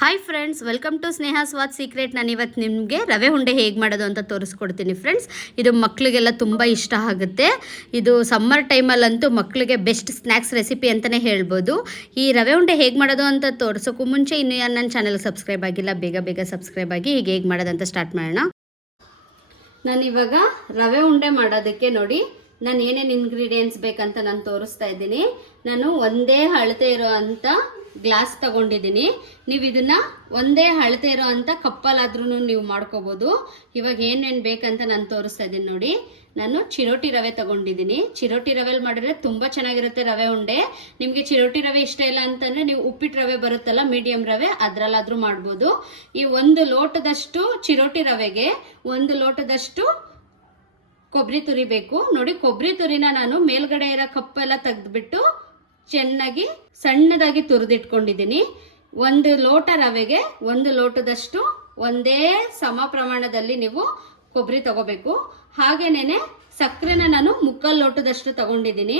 Hi friends, welcome to Sneha Swad secret. ನಾನು ಇವತ್ತು ನಿಮಗೆ ರವೆ ಉಂಡೆ ಹೇಗೆ ಮಾಡೋದು ಅಂತ ತೋರಿಸ್ಕೊಡ್ತೀನಿ ಫ್ರೆಂಡ್ಸ್. ಇದು ಮಕ್ಕಳಿಗೆಲ್ಲ ತುಂಬ ಇಷ್ಟ ಆಗುತ್ತೆ. ಇದು ಸಮ್ಮರ್ ಟೈಮಲ್ಲಂತೂ ಮಕ್ಕಳಿಗೆ ಬೆಸ್ಟ್ ಸ್ನ್ಯಾಕ್ಸ್ ರೆಸಿಪಿ ಅಂತಲೇ ಹೇಳ್ಬೋದು. ಈ ರವೆ ಉಂಡೆ ಹೇಗೆ ಮಾಡೋದು ಅಂತ ತೋರಿಸೋಕ್ಕೂ ಮುಂಚೆ ಇನ್ನೂ ಯಾರು ನನ್ನ ಚಾನಲ್ಗೆ ಸಬ್ಸ್ಕ್ರೈಬ್ ಆಗಿಲ್ಲ, ಬೇಗ ಬೇಗ ಸಬ್ಸ್ಕ್ರೈಬ್ ಆಗಿ ಈಗ ಹೇಗೆ ಮಾಡೋದಂತ ಸ್ಟಾರ್ಟ್ ಮಾಡೋಣ. ನಾನಿವಾಗ ರವೆ ಉಂಡೆ ಮಾಡೋದಕ್ಕೆ ನೋಡಿ ನಾನು ಏನೇನು ಇಂಗ್ರೀಡಿಯೆಂಟ್ಸ್ ಬೇಕಂತ ನಾನು ತೋರಿಸ್ತಾ ಇದ್ದೀನಿ. ನಾನು ಒಂದೇ ಅಳತೆ ಇರೋ ಅಂಥ ಗ್ಲಾಸ್ ತಗೊಂಡಿದ್ದೀನಿ. ನೀವು ಇದನ್ನ ಒಂದೇ ಅಳತೆ ಇರೋ ಅಂಥ ಕಪ್ಪಲ್ಲಾದ್ರೂ ನೀವು ಮಾಡ್ಕೋಬೋದು. ಇವಾಗ ಏನೇನು ಬೇಕಂತ ನಾನು ತೋರಿಸ್ತಾ ಇದ್ದೀನಿ ನೋಡಿ. ನಾನು ಚಿರೋಟಿ ರವೆ ತಗೊಂಡಿದ್ದೀನಿ. ಚಿರೋಟಿ ರವೆಲಿ ಮಾಡಿದ್ರೆ ತುಂಬ ಚೆನ್ನಾಗಿರುತ್ತೆ ರವೆ ಉಂಡೆ. ನಿಮಗೆ ಚಿರೋಟಿ ರವೆ ಇಷ್ಟ ಇಲ್ಲ ಅಂತಂದರೆ ನೀವು ಉಪ್ಪಿಟ್ಟು ರವೆ ಬರುತ್ತಲ್ಲ, ಮೀಡಿಯಮ್ ರವೆ, ಅದರಲ್ಲಾದರೂ ಮಾಡ್ಬೋದು. ಈ 1 ಲೋಟದಷ್ಟು ಚಿರೋಟಿ ರವೆಗೆ 1 ಲೋಟದಷ್ಟು ಕೊಬ್ಬರಿ ತುರಿ ಬೇಕು. ನೋಡಿ, ಕೊಬ್ಬರಿ ತುರಿನ ನಾನು ಮೇಲ್ಗಡೆ ಇರೋ ಕಪ್ಪೆಲ್ಲ ತೆಗೆದುಬಿಟ್ಟು ಚೆನ್ನಾಗಿ ಸಣ್ಣದಾಗಿ ತುರಿದಿಟ್ಕೊಂಡಿದ್ದೀನಿ. 1 ಲೋಟ ರವೆಗೆ 1 ಲೋಟದಷ್ಟು ಒಂದೇ ಸಮ ಪ್ರಮಾಣದಲ್ಲಿ ನೀವು ಕೊಬ್ಬರಿ ತಗೋಬೇಕು. ಹಾಗೇನೆ ಸಕ್ಕರೆನ ನಾನು 3/4 ಲೋಟದಷ್ಟು ತಗೊಂಡಿದ್ದೀನಿ.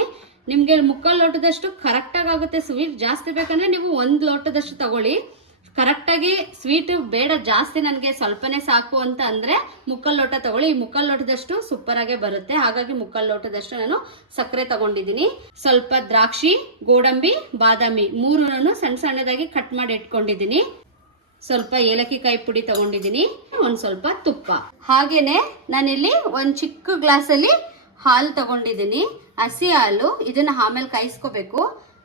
ನಿಮಗೆ 3/4 ಲೋಟದಷ್ಟು ಕರೆಕ್ಟಾಗಿ ಆಗುತ್ತೆ. ಸ್ವೀಟ್ ಜಾಸ್ತಿ ಬೇಕಂದ್ರೆ ನೀವು 1 ಲೋಟದಷ್ಟು ತಗೊಳ್ಳಿ. ಕರೆಕ್ಟಾಗಿ ಸ್ವೀಟ್ ಬೇಡ, ಜಾಸ್ತಿ ನನಗೆ ಸ್ವಲ್ಪನೇ ಸಾಕು ಅಂತ ಅಂದರೆ 3/4 ಲೋಟ ತಗೊಳ್ಳಿ. ಈ 3/4 ಲೋಟದಷ್ಟು ಸೂಪರಾಗೆ ಬರುತ್ತೆ. ಹಾಗಾಗಿ 3/4 ಲೋಟದಷ್ಟು ನಾನು ಸಕ್ಕರೆ ತಗೊಂಡಿದ್ದೀನಿ. ಸ್ವಲ್ಪ ದ್ರಾಕ್ಷಿ, ಗೋಡಂಬಿ, ಬಾದಾಮಿ 3 ಸಣ್ಣ ಸಣ್ಣದಾಗಿ ಕಟ್ ಮಾಡಿ ಇಟ್ಕೊಂಡಿದ್ದೀನಿ. ಸ್ವಲ್ಪ ಏಲಕ್ಕಿ ಕಾಯಿ ಪುಡಿ ತಗೊಂಡಿದ್ದೀನಿ. ಒಂದು ಸ್ವಲ್ಪ ತುಪ್ಪ. ಹಾಗೇನೆ ನಾನಿಲ್ಲಿ ಒಂದು ಚಿಕ್ಕ ಗ್ಲಾಸಲ್ಲಿ ಹಾಲು ತಗೊಂಡಿದ್ದೀನಿ, ಹಸಿ ಹಾಲು. ಇದನ್ನು ಆಮೇಲೆ ಕಾಯಿಸ್ಕೋಬೇಕು.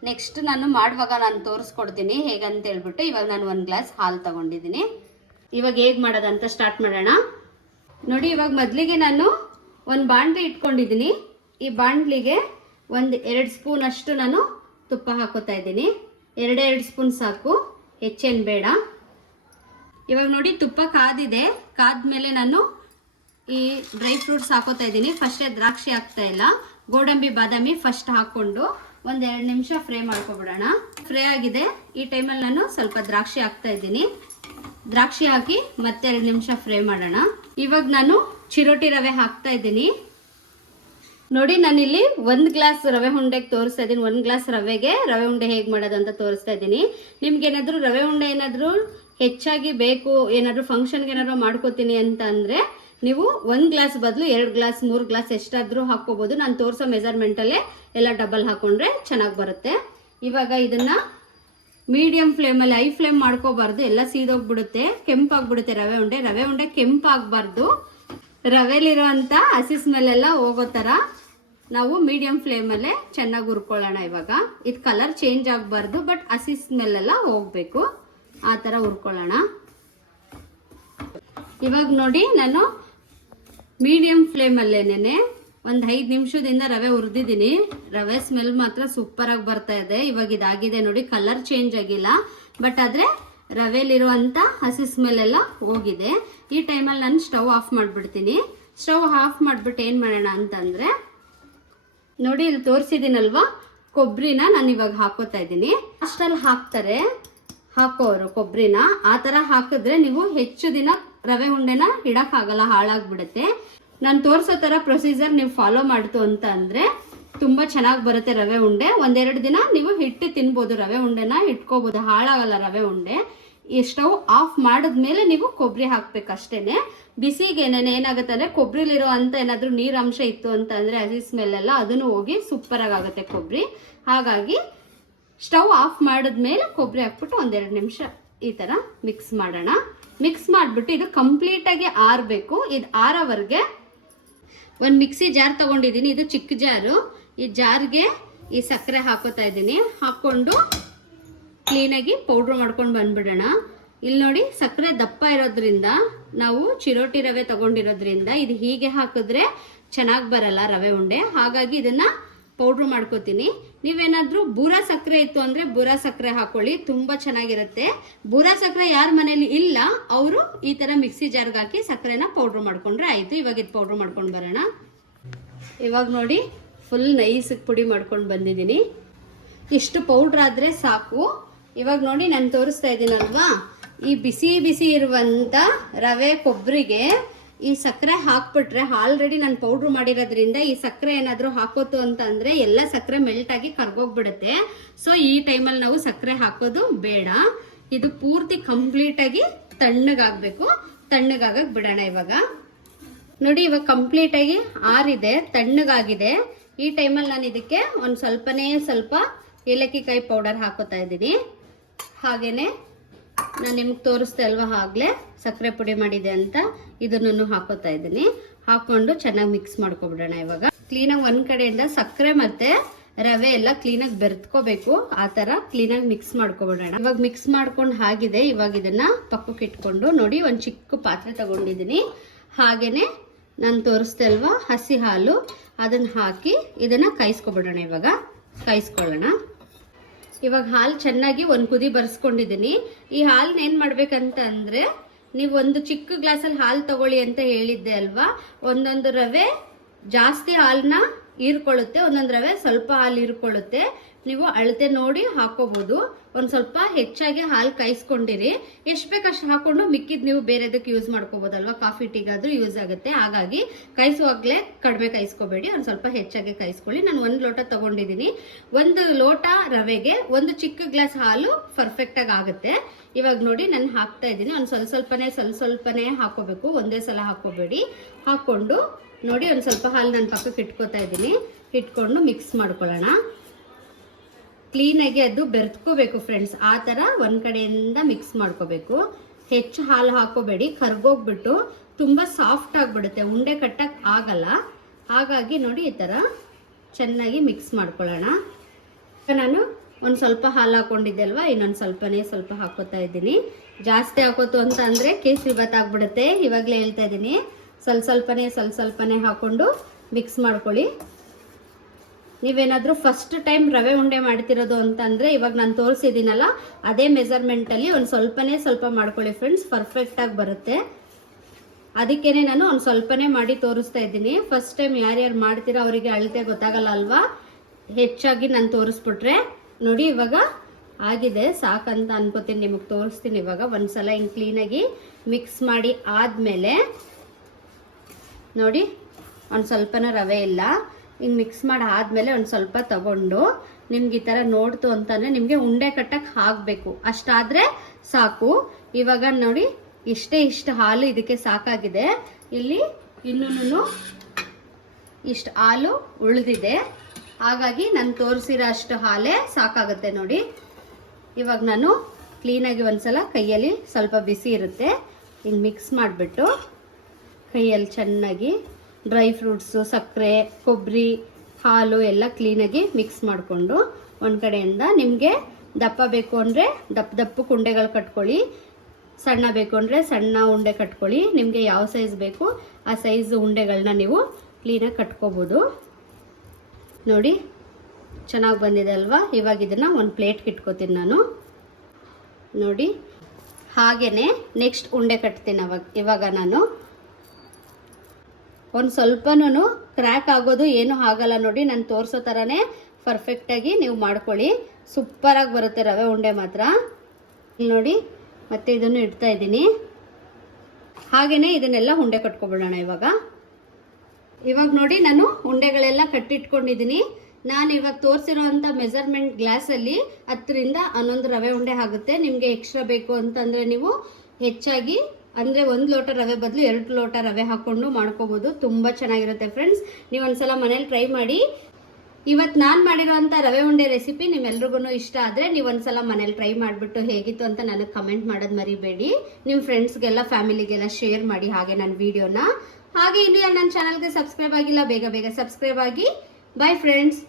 ನೆಕ್ಸ್ಟ್ ನಾನು ಮಾಡುವಾಗ ನಾನು ತೋರಿಸ್ಕೊಡ್ತೀನಿ ಹೇಗಂತ ಹೇಳ್ಬಿಟ್ಟು. ಇವಾಗ ನಾನು 1 ಗ್ಲಾಸ್ ಹಾಲು ತಗೊಂಡಿದ್ದೀನಿ. ಇವಾಗ ಹೇಗೆ ಮಾಡೋದಂತ ಸ್ಟಾರ್ಟ್ ಮಾಡೋಣ ನೋಡಿ. ಇವಾಗ ಮೊದಲಿಗೆ ನಾನು ಒಂದು ಬಾಣಲಿ ಇಟ್ಕೊಂಡಿದ್ದೀನಿ. ಈ ಬಾಣಲಿಗೆ 2 ಸ್ಪೂನ್ ಅಷ್ಟು ನಾನು ತುಪ್ಪ ಹಾಕೋತಾ ಇದ್ದೀನಿ. 2 ಸ್ಪೂನ್ ಸಾಕು, ಹೆಚ್ಚೇನು ಬೇಡ. ಇವಾಗ ನೋಡಿ, ತುಪ್ಪ ಕಾದಿದೆ. ಕಾದ್ಮೇಲೆ ನಾನು ಈ ಡ್ರೈ ಫ್ರೂಟ್ಸ್ ಹಾಕೋತಾ ಇದ್ದೀನಿ. ಫಸ್ಟೇ ದ್ರಾಕ್ಷಿ ಹಾಕ್ತಾ ಇಲ್ಲ, ಗೋಡಂಬಿ, ಬಾದಾಮಿ ಫಸ್ಟ್ ಹಾಕ್ಕೊಂಡು 1-2 ನಿಮಿಷ ಫ್ರೈ ಮಾಡ್ಕೊಬಿಡೋಣ. ಫ್ರೈ ಆಗಿದೆ. ಈ ಟೈಮಲ್ಲಿ ನಾನು ಸ್ವಲ್ಪ ದ್ರಾಕ್ಷಿ ಹಾಕ್ತಾ ಇದ್ದೀನಿ. ದ್ರಾಕ್ಷಿ ಹಾಕಿ ಮತ್ತೆ 2 ನಿಮಿಷ ಫ್ರೈ ಮಾಡೋಣ. ಇವಾಗ ನಾನು ಚಿರೋಟಿ ರವೆ ಹಾಕ್ತಾ ಇದ್ದೀನಿ. ನೋಡಿ, ನಾನಿಲ್ಲಿ 1 ಗ್ಲಾಸ್ ರವೆ ಉಂಡೆಗೆ ತೋರಿಸ್ತಾ ಇದ್ದೀನಿ. 1 ಗ್ಲಾಸ್ ರವೆಗೆ ರವೆ ಉಂಡೆ ಹೇಗೆ ಮಾಡೋದು ಅಂತ ತೋರಿಸ್ತಾ ಇದ್ದೀನಿ. ನಿಮ್ಗೆ ಏನಾದರೂ ರವೆ ಉಂಡೆ ಏನಾದರೂ ಹೆಚ್ಚಾಗಿ ಬೇಕು, ಏನಾದರೂ ಫಂಕ್ಷನ್ಗೆ ಏನಾದರೂ ಮಾಡ್ಕೋತೀನಿ ಅಂತ ಅಂದರೆ ನೀವು 1 ಗ್ಲಾಸ್ ಬದಲು 2 ಗ್ಲಾಸ್ 3 ಗ್ಲಾಸ್ ಎಷ್ಟಾದರೂ ಹಾಕ್ಕೋಬೋದು. ನಾನು ತೋರಿಸೋ ಮೆಜರ್ಮೆಂಟಲ್ಲೇ ಎಲ್ಲ ಡಬಲ್ ಹಾಕ್ಕೊಂಡ್ರೆ ಚೆನ್ನಾಗಿ ಬರುತ್ತೆ. ಇವಾಗ ಇದನ್ನು ಮೀಡಿಯಮ್ ಫ್ಲೇಮಲ್ಲಿ, ಹೈ ಫ್ಲೇಮ್ ಮಾಡ್ಕೋಬಾರ್ದು, ಎಲ್ಲ ಸೀದೋಗ್ಬಿಡುತ್ತೆ, ಕೆಂಪಾಗ್ಬಿಡುತ್ತೆ ರವೆ ಉಂಡೆ. ರವೆ ಉಂಡೆ ಕೆಂಪಾಗಬಾರ್ದು. ರವೆಲಿರೋ ಅಂಥ ಹಸಿ ಸ್ಮೆಲ್ಲೆಲ್ಲ ಹೋಗೋ ಥರ ನಾವು ಮೀಡಿಯಮ್ ಫ್ಲೇಮಲ್ಲೇ ಚೆನ್ನಾಗಿ ಹುರ್ಕೊಳ್ಳೋಣ. ಇವಾಗ ಇದು ಕಲರ್ ಚೇಂಜ್ ಆಗಬಾರ್ದು, ಬಟ್ ಹಸಿ ಸ್ಮೆಲ್ಲೆಲ್ಲ ಹೋಗಬೇಕು, ಆ ಥರ ಹುರ್ಕೊಳ್ಳೋಣ. ಇವಾಗ ನೋಡಿ, ನಾನು ಮೀಡಿಯಮ್ ಫ್ಲೇಮಲ್ಲೇನೆ ಒಂದು 5 ನಿಮಿಷದಿಂದ ರವೆ ಹುರಿದಿದ್ದೀನಿ. ರವೆ ಸ್ಮೆಲ್ ಮಾತ್ರ ಸೂಪರಾಗಿ ಬರ್ತಾ ಇದೆ. ಇವಾಗ ಇದಾಗಿದೆ ನೋಡಿ, ಕಲರ್ ಚೇಂಜ್ ಆಗಿಲ್ಲ, ಬಟ್ ಆದರೆ ರವೆಲಿರುವಂಥ ಹಸಿ ಸ್ಮೆಲ್ ಎಲ್ಲ ಹೋಗಿದೆ. ಈ ಟೈಮಲ್ಲಿ ನಾನು ಸ್ಟವ್ ಆಫ್ ಮಾಡಿಬಿಡ್ತೀನಿ. ಸ್ಟವ್ ಆಫ್ ಮಾಡಿಬಿಟ್ಟು ಏನು ಮಾಡೋಣ ಅಂತಂದರೆ ನೋಡಿ, ಇಲ್ಲಿ ತೋರಿಸಿದ್ದೀನಲ್ವ ಕೊಬ್ಬರಿನ ನಾನು ಇವಾಗ ಹಾಕೋತಾ ಇದ್ದೀನಿ. ಅಷ್ಟಲ್ಲಿ ಹಾಕೋರು ಕೊಬ್ಬರಿನ. ಆ ಥರ ಹಾಕಿದ್ರೆ ನೀವು ಹೆಚ್ಚು ದಿನ ರವೆ ಉಂಡೆನ ಇಡೋಕ್ಕಾಗಲ್ಲ, ಹಾಳಾಗ್ಬಿಡುತ್ತೆ. ನಾನು ತೋರಿಸೋ ಥರ ಪ್ರೊಸೀಜರ್ ನೀವು ಫಾಲೋ ಮಾಡ್ತು ಅಂತ ಅಂದರೆ ತುಂಬ ಚೆನ್ನಾಗಿ ಬರುತ್ತೆ ರವೆ ಉಂಡೆ. 1-2 ದಿನ ನೀವು ಹಿಟ್ಟು ತಿನ್ಬೋದು, ರವೆ ಉಂಡೆನ ಇಟ್ಕೋಬೋದು, ಹಾಳಾಗಲ್ಲ ರವೆ ಉಂಡೆ. ಈ ಸ್ಟವ್ ಆಫ್ ಮಾಡಿದ್ಮೇಲೆ ನೀವು ಕೊಬ್ಬರಿ ಹಾಕ್ಬೇಕಷ್ಟೇ. ಬಿಸಿಗೆ ಏನಾಗುತ್ತೆ ಅಂದರೆ ಕೊಬ್ಬರಿಲಿರೋ ಅಂಥ ಏನಾದರೂ ನೀರಂಶ ಇತ್ತು ಅಂತ ಅಂದರೆ ಹಸಿ ಸ್ಮೆಲ್ಲೆಲ್ಲ ಅದನ್ನು ಹೋಗಿ ಸೂಪರಾಗಿ ಆಗುತ್ತೆ ಕೊಬ್ಬರಿ. ಹಾಗಾಗಿ ಸ್ಟವ್ ಆಫ್ ಮಾಡಿದ್ಮೇಲೆ ಕೊಬ್ಬರಿ ಹಾಕ್ಬಿಟ್ಟು 1-2 ನಿಮಿಷ ಈ ಥರ ಮಿಕ್ಸ್ ಮಾಡೋಣ. ಮಿಕ್ಸ್ ಮಾಡಿಬಿಟ್ಟು ಇದು ಕಂಪ್ಲೀಟಾಗಿ ಆರಬೇಕು. ಇದು ಆರೋವರೆಗೆ ಒಂದು ಮಿಕ್ಸಿ ಜಾರ್ ತೊಗೊಂಡಿದ್ದೀನಿ. ಇದು ಚಿಕ್ಕ ಜಾರು. ಈ ಜಾರ್ಗೆ ಈ ಸಕ್ಕರೆ ಹಾಕೋತಾ ಇದ್ದೀನಿ. ಹಾಕ್ಕೊಂಡು ಕ್ಲೀನಾಗಿ ಪೌಡ್ರ್ ಮಾಡ್ಕೊಂಡು ಬಂದ್ಬಿಡೋಣ. ಇಲ್ಲಿ ನೋಡಿ, ಸಕ್ಕರೆ ದಪ್ಪ ಇರೋದ್ರಿಂದ, ನಾವು ಚಿರೋಟಿ ರವೆ ತೊಗೊಂಡಿರೋದ್ರಿಂದ ಇದು ಹೀಗೆ ಹಾಕಿದ್ರೆ ಚೆನ್ನಾಗಿ ಬರಲ್ಲ ರವೆ ಉಂಡೆ. ಹಾಗಾಗಿ ಇದನ್ನು ಪೌಡ್ರ್ ಮಾಡ್ಕೋತೀನಿ. ನೀವೇನಾದರೂ ಬೂರಾ ಸಕ್ಕರೆ ಇತ್ತು ಅಂದರೆ ಬೂರಾ ಸಕ್ಕರೆ ಹಾಕೊಳ್ಳಿ, ತುಂಬ ಚೆನ್ನಾಗಿರುತ್ತೆ. ಬೂರಾ ಸಕ್ಕರೆ ಯಾರ ಮನೇಲಿ ಇಲ್ಲ ಅವರು ಈ ಥರ ಮಿಕ್ಸಿ ಜಾರ್ಗೆ ಹಾಕಿ ಸಕ್ಕರೆನ ಪೌಡ್ರ್ ಮಾಡ್ಕೊಂಡ್ರೆ ಆಯಿತು. ಇವಾಗ ಇದು ಪೌಡ್ರ್ ಮಾಡ್ಕೊಂಡು ಬರೋಣ. ಇವಾಗ ನೋಡಿ, ಫುಲ್ ನೈಸಿಗೆ ಪುಡಿ ಮಾಡ್ಕೊಂಡು ಬಂದಿದ್ದೀನಿ. ಇಷ್ಟು ಪೌಡ್ರ್ ಆದರೆ ಸಾಕು. ಇವಾಗ ನೋಡಿ, ನಾನು ತೋರಿಸ್ತಾ ಇದ್ದೀನಲ್ವಾ, ಈ ಬಿಸಿ ಬಿಸಿ ಇರುವಂಥ ರವೆ ಕೊಬ್ಬರಿಗೆ ಈ ಸಕ್ಕರೆ ಹಾಕ್ಬಿಟ್ರೆ, ಆಲ್ರೆಡಿ ನಾನು ಪೌಡ್ರ್ ಮಾಡಿರೋದ್ರಿಂದ ಈ ಸಕ್ಕರೆ ಏನಾದರೂ ಹಾಕೋತು ಅಂತ ಅಂದರೆ ಎಲ್ಲ ಸಕ್ಕರೆ ಮೆಲ್ಟಾಗಿ ಕರ್ಗೋಗ್ಬಿಡುತ್ತೆ. ಸೊ ಈ ಟೈಮಲ್ಲಿ ನಾವು ಸಕ್ಕರೆ ಹಾಕೋದು ಬೇಡ. ಇದು ಪೂರ್ತಿ ಕಂಪ್ಲೀಟಾಗಿ ತಣ್ಣಗಾಗಬೇಕು. ತಣ್ಣಗಾಗಕ್ಕೆ ಬಿಡೋಣ. ಇವಾಗ ನೋಡಿ, ಇವಾಗ ಕಂಪ್ಲೀಟಾಗಿ ಆರಿದೆ, ತಣ್ಣಗಾಗಿದೆ. ಈ ಟೈಮಲ್ಲಿ ನಾನು ಇದಕ್ಕೆ ಒಂದು ಸ್ವಲ್ಪ ಏಲಕ್ಕಿಕಾಯಿ ಪೌಡರ್ ಹಾಕೋತಾ ಇದ್ದೀನಿ. ಹಾಗೆಯೇ ನಾನು ನಿಮ್ಗೆ ತೋರಿಸ್ದೆ ಅಲ್ವಾ ಆಗಲೇ ಸಕ್ಕರೆ ಪುಡಿ ಮಾಡಿದೆ ಅಂತ, ಇದನ್ನು ಹಾಕೋತಾ ಇದ್ದೀನಿ. ಹಾಕೊಂಡು ಚೆನ್ನಾಗಿ ಮಿಕ್ಸ್ ಮಾಡ್ಕೊಬಿಡೋಣ. ಇವಾಗ ಕ್ಲೀನಾಗಿ ಒಂದು ಕಡೆಯಿಂದ ಸಕ್ಕರೆ ಮತ್ತು ರವೆ ಎಲ್ಲ ಕ್ಲೀನಾಗಿ ಬೆರೆತ್ಕೋಬೇಕು. ಆ ಥರ ಕ್ಲೀನಾಗಿ ಮಿಕ್ಸ್ ಮಾಡ್ಕೊಬಿಡೋಣ. ಇವಾಗ ಮಿಕ್ಸ್ ಮಾಡ್ಕೊಂಡು ಆಗಿದೆ. ಇವಾಗ ಇದನ್ನು ಪಕ್ಕಕ್ಕೆ ಇಟ್ಕೊಂಡು ನೋಡಿ, ಒಂದು ಚಿಕ್ಕ ಪಾತ್ರೆ ತಗೊಂಡಿದ್ದೀನಿ. ಹಾಗೆಯೇ ನಾನು ತೋರಿಸ್ದೆ ಅಲ್ವಾ ಹಸಿ ಹಾಲು, ಅದನ್ನು ಹಾಕಿ ಇದನ್ನು ಕಾಯಿಸ್ಕೊಬಿಡೋಣ. ಇವಾಗ ಕಾಯಿಸ್ಕೊಳ್ಳೋಣ. ಇವಾಗ ಹಾಲು ಚೆನ್ನಾಗಿ ಒಂದು ಕುದಿ ಬರ್ಸ್ಕೊಂಡಿದ್ದೀನಿ. ಈ ಹಾಲನ್ನ ಏನು ಮಾಡ್ಬೇಕಂತ ಅಂದರೆ, ನೀವು ಒಂದು ಚಿಕ್ಕ ಗ್ಲಾಸಲ್ಲಿ ಹಾಲು ತಗೊಳ್ಳಿ ಅಂತ ಹೇಳಿದ್ದೆ ಅಲ್ವಾ, ಒಂದೊಂದು ರವೆ ಜಾಸ್ತಿ ಹಾಲನ್ನ ಹೀರ್ಕೊಳ್ಳುತ್ತೆ, ಒಂದೊಂದು ರವೆ ಸ್ವಲ್ಪ ಹಾಲು ಹೀರ್ಕೊಳ್ಳುತ್ತೆ. ನೀವು ಅಳತೆ ನೋಡಿ ಹಾಕೋಬಹುದು. ಒಂದು ಸ್ವಲ್ಪ ಹೆಚ್ಚಾಗಿ ಹಾಲು ಕಾಯಿಸ್ಕೊಂಡಿರಿ. ಎಷ್ಟು ಬೇಕು ಅಷ್ಟು ಹಾಕೊಂಡು ಮಿಕ್ಕಿದ್ದು ನೀವು ಬೇರೆದಕ್ಕೆ ಯೂಸ್ ಮಾಡ್ಕೋಬೋದಲ್ವಾ, ಕಾಫಿ ಟೀಗಾದ್ರೂ ಯೂಸ್ ಆಗುತ್ತೆ. ಹಾಗಾಗಿ ಕಾಯಿಸುವಾಗಲೇ ಕಡಿಮೆ ಕಾಯಿಸ್ಕೋಬೇಡಿ, ಒಂದು ಸ್ವಲ್ಪ ಹೆಚ್ಚಾಗಿ ಕಾಯಿಸ್ಕೊಳ್ಳಿ. ನಾನು 1 ಲೋಟ ತಗೊಂಡಿದ್ದೀನಿ. 1 ಲೋಟ ರವೆಗೆ 1 ಚಿಕ್ಕ ಗ್ಲಾಸ್ ಹಾಲು ಪರ್ಫೆಕ್ಟಾಗಿ ಆಗುತ್ತೆ. ಇವಾಗ ನೋಡಿ ನಾನು ಹಾಕ್ತಾ ಇದ್ದೀನಿ. ಒಂದು ಸ್ವಲ್ಪನೇ ಹಾಕೋಬೇಕು, ಒಂದೇ ಸಲ ಹಾಕೋಬೇಡಿ. ಹಾಕ್ಕೊಂಡು ನೋಡಿ ಒಂದು ಸ್ವಲ್ಪ ಹಾಲು ನಾನು ಪಕ್ಕಕ್ಕೆ ಇಟ್ಕೋತಾ ಇದ್ದೀನಿ. ಇಟ್ಕೊಂಡು ಮಿಕ್ಸ್ ಮಾಡ್ಕೊಳ್ಳೋಣ. ಕ್ಲೀನಾಗಿ ಅದು ಬೆರೆತ್ಕೋಬೇಕು ಫ್ರೆಂಡ್ಸ್. ಆ ಥರ ಒಂದು ಕಡೆಯಿಂದ ಮಿಕ್ಸ್ ಮಾಡ್ಕೋಬೇಕು. ಹೆಚ್ಚು ಹಾಲು ಹಾಕೋಬೇಡಿ, ಕರ್ಗೋಗ್ಬಿಟ್ಟು ತುಂಬ ಸಾಫ್ಟ್ ಆಗಿಬಿಡುತ್ತೆ, ಉಂಡೆ ಕಟ್ಟಕ್ಕೆ ಆಗಲ್ಲ. ಹಾಗಾಗಿ ನೋಡಿ ಈ ಥರ ಚೆನ್ನಾಗಿ ಮಿಕ್ಸ್ ಮಾಡ್ಕೊಳ್ಳೋಣ. ನಾನು ಒಂದು ಸ್ವಲ್ಪ ಹಾಲು ಹಾಕ್ಕೊಂಡಿದ್ದೆ ಅಲ್ವಾ, ಇನ್ನೊಂದು ಸ್ವಲ್ಪ ಹಾಕೋತಾ ಇದ್ದೀನಿ. ಜಾಸ್ತಿ ಹಾಕೋತು ಅಂತ ಅಂದರೆ ಕೇಸರಿ ಭಾತ್ ಆಗಿಬಿಡುತ್ತೆ. ಇವಾಗಲೇ ಹೇಳ್ತಾ ಇದ್ದೀನಿ, ಸ್ವಲ್ಪನೇ ಹಾಕ್ಕೊಂಡು ಮಿಕ್ಸ್ ಮಾಡ್ಕೊಳ್ಳಿ. ನೀವೇನಾದರೂ ಫಸ್ಟ್ ಟೈಮ್ ರವೆ ಉಂಡೆ ಮಾಡ್ತಿರೋದು ಅಂತಂದರೆ, ಇವಾಗ ನಾನು ತೋರಿಸಿದ್ದೀನಲ್ಲ ಅದೇ ಮೆಜರ್ಮೆಂಟಲ್ಲಿ ಒಂದು ಸ್ವಲ್ಪ ಮಾಡ್ಕೊಳ್ಳಿ ಫ್ರೆಂಡ್ಸ್, ಪರ್ಫೆಕ್ಟಾಗಿ ಬರುತ್ತೆ. ಅದಕ್ಕೇ ನಾನು ಒಂದು ಸ್ವಲ್ಪನೇ ಮಾಡಿ ತೋರಿಸ್ತಾ ಇದ್ದೀನಿ. ಫಸ್ಟ್ ಟೈಮ್ ಯಾರ್ಯಾರು ಮಾಡ್ತೀರೋ ಅವರಿಗೆ ಅಳತೆ ಗೊತ್ತಾಗಲ್ಲ ಅಲ್ವಾ, ಹೆಚ್ಚಾಗಿ ನಾನು ತೋರಿಸ್ಬಿಟ್ರೆ. ನೋಡಿ ಇವಾಗ ಆಗಿದೆ, ಸಾಕಂತ ಅನ್ಕೋತೀನಿ. ನಿಮಗೆ ತೋರಿಸ್ತೀನಿ. ಇವಾಗ ಒಂದ್ಸಲ ಹಿಂಗೆ ಕ್ಲೀನಾಗಿ ಮಿಕ್ಸ್ ಮಾಡಿ ಆದಮೇಲೆ ನೋಡಿ, ಒಂದು ಸ್ವಲ್ಪನ ರವೆ ಇಲ್ಲ, ಹಿಂಗೆ ಮಿಕ್ಸ್ ಮಾಡಿ ಆದಮೇಲೆ ಒಂದು ಸ್ವಲ್ಪ ತಗೊಂಡು ನಿಮ್ಗೆ ಈ ಥರ ನೋಡ್ತು ಅಂತಂದರೆ ನಿಮಗೆ ಉಂಡೆ ಕಟ್ಟಕ್ಕೆ ಹಾಕಬೇಕು. ಅಷ್ಟಾದರೆ ಸಾಕು. ಇವಾಗ ನೋಡಿ ಇಷ್ಟು ಹಾಲು ಇದಕ್ಕೆ ಸಾಕಾಗಿದೆ. ಇಲ್ಲಿ ಇನ್ನೂ ಇಷ್ಟು ಹಾಲು ಉಳಿದಿದೆ. ಹಾಗಾಗಿ ನಾನು ತೋರಿಸಿರೋ ಅಷ್ಟು ಹಾಲೇ ಸಾಕಾಗುತ್ತೆ ನೋಡಿ. ಇವಾಗ ನಾನು ಕ್ಲೀನಾಗಿ ಒಂದ್ಸಲ ಕೈಯಲ್ಲಿ ಸ್ವಲ್ಪ ಬಿಸಿ ಇರುತ್ತೆ, ಹಿಂಗೆ ಮಿಕ್ಸ್ ಮಾಡಿಬಿಟ್ಟು ಕೈಯಲ್ಲಿ ಚೆನ್ನಾಗಿ ಡ್ರೈ ಫ್ರೂಟ್ಸು, ಸಕ್ಕರೆ, ಕೊಬ್ಬರಿ, ಹಾಲು ಎಲ್ಲ ಕ್ಲೀನಾಗಿ ಮಿಕ್ಸ್ ಮಾಡಿಕೊಂಡು ಒಂದು ಕಡೆಯಿಂದ ನಿಮಗೆ ದಪ್ಪ ಬೇಕು ಅಂದರೆ ದಪ್ಪಕ್ಕೆ ಉಂಡೆಗಳು ಕಟ್ಕೊಳ್ಳಿ, ಸಣ್ಣ ಬೇಕು ಅಂದರೆ ಸಣ್ಣ ಉಂಡೆ ಕಟ್ಕೊಳ್ಳಿ. ನಿಮಗೆ ಯಾವ ಸೈಜ್ ಬೇಕು ಆ ಸೈಜ್ ಉಂಡೆಗಳನ್ನ ನೀವು ಕ್ಲೀನಾಗಿ ಕಟ್ಕೋಬೋದು. ನೋಡಿ ಚೆನ್ನಾಗಿ ಬಂದಿದೆ ಅಲ್ವಾ. ಇವಾಗ ಇದನ್ನು ಒಂದು ಪ್ಲೇಟ್ಗೆ ಇಟ್ಕೋತೀನಿ ನಾನು. ನೋಡಿ ಹಾಗೆಯೇ ನೆಕ್ಸ್ಟ್ ಉಂಡೆ ಕಟ್ತೀನಿ. ಇವಾಗ ನಾನು ಒಂದು ಸ್ವಲ್ಪನೂ ಕ್ರ್ಯಾಕ್ ಆಗೋದು ಏನೂ ಆಗಲ್ಲ ನೋಡಿ. ನಾನು ತೋರಿಸೋ ಥರನೇ ಪರ್ಫೆಕ್ಟಾಗಿ ನೀವು ಮಾಡ್ಕೊಳ್ಳಿ, ಸೂಪರಾಗಿ ಬರುತ್ತೆ ರವೆ ಉಂಡೆ ಮಾತ್ರ. ಇಲ್ಲಿ ನೋಡಿ ಮತ್ತೆ ಇದನ್ನು ಇಡ್ತಾ ಇದ್ದೀನಿ. ಹಾಗೆಯೇ ಇದನ್ನೆಲ್ಲ ಉಂಡೆ ಕಟ್ಕೊಬಿಡೋಣ. ಇವಾಗ ನೋಡಿ ನಾನು ಉಂಡೆಗಳೆಲ್ಲ ಕಟ್ಟಿಟ್ಕೊಂಡಿದ್ದೀನಿ. ನಾನು ಇವಾಗ ತೋರಿಸಿರೋವಂಥ ಮೆಜರ್ಮೆಂಟ್ ಗ್ಲಾಸಲ್ಲಿ 10ರಿಂದ 11 ರವೆ ಉಂಡೆ ಆಗುತ್ತೆ. ನಿಮಗೆ ಎಕ್ಸ್ಟ್ರಾ ಬೇಕು ಅಂತಂದರೆ ನೀವು ಹೆಚ್ಚಾಗಿ ಅಂದರೆ 1 ಲೋಟ ರವೆ ಬದಲು 2 ಲೋಟ ರವೆ ಹಾಕ್ಕೊಂಡು ಮಾಡ್ಕೋಬೋದು. ತುಂಬ ಚೆನ್ನಾಗಿರುತ್ತೆ ಫ್ರೆಂಡ್ಸ್. ನೀವು ಒಂದ್ಸಲ ಮನೇಲಿ ಟ್ರೈ ಮಾಡಿ. ಇವತ್ತು ನಾನು ಮಾಡಿರೋವಂಥ ರವೆ ಉಂಡೆ ರೆಸಿಪಿ ನಿಮ್ಮೆಲ್ರಿಗೂ ಇಷ್ಟ ಆದರೆ ನೀವು ಒಂದ್ಸಲ ಮನೇಲಿ ಟ್ರೈ ಮಾಡಿಬಿಟ್ಟು ಹೇಗಿತ್ತು ಅಂತ ನನಗೆ ಕಮೆಂಟ್ ಮಾಡೋದು ಮರಿಬೇಡಿ. ನಿಮ್ಮ ಫ್ರೆಂಡ್ಸ್ಗೆಲ್ಲ ಫ್ಯಾಮಿಲಿಗೆಲ್ಲ ಶೇರ್ ಮಾಡಿ ಹಾಗೆ ನನ್ನ ವೀಡಿಯೋನ. ಹಾಗೆ ಇನ್ನೂ ನನ್ನ ಚಾನಲ್ಗೆ ಸಬ್ಸ್ಕ್ರೈಬ್ ಆಗಿಲ್ಲ, ಬೇಗ ಸಬ್ಸ್ಕ್ರೈಬ್ ಆಗಿ. Bye friends.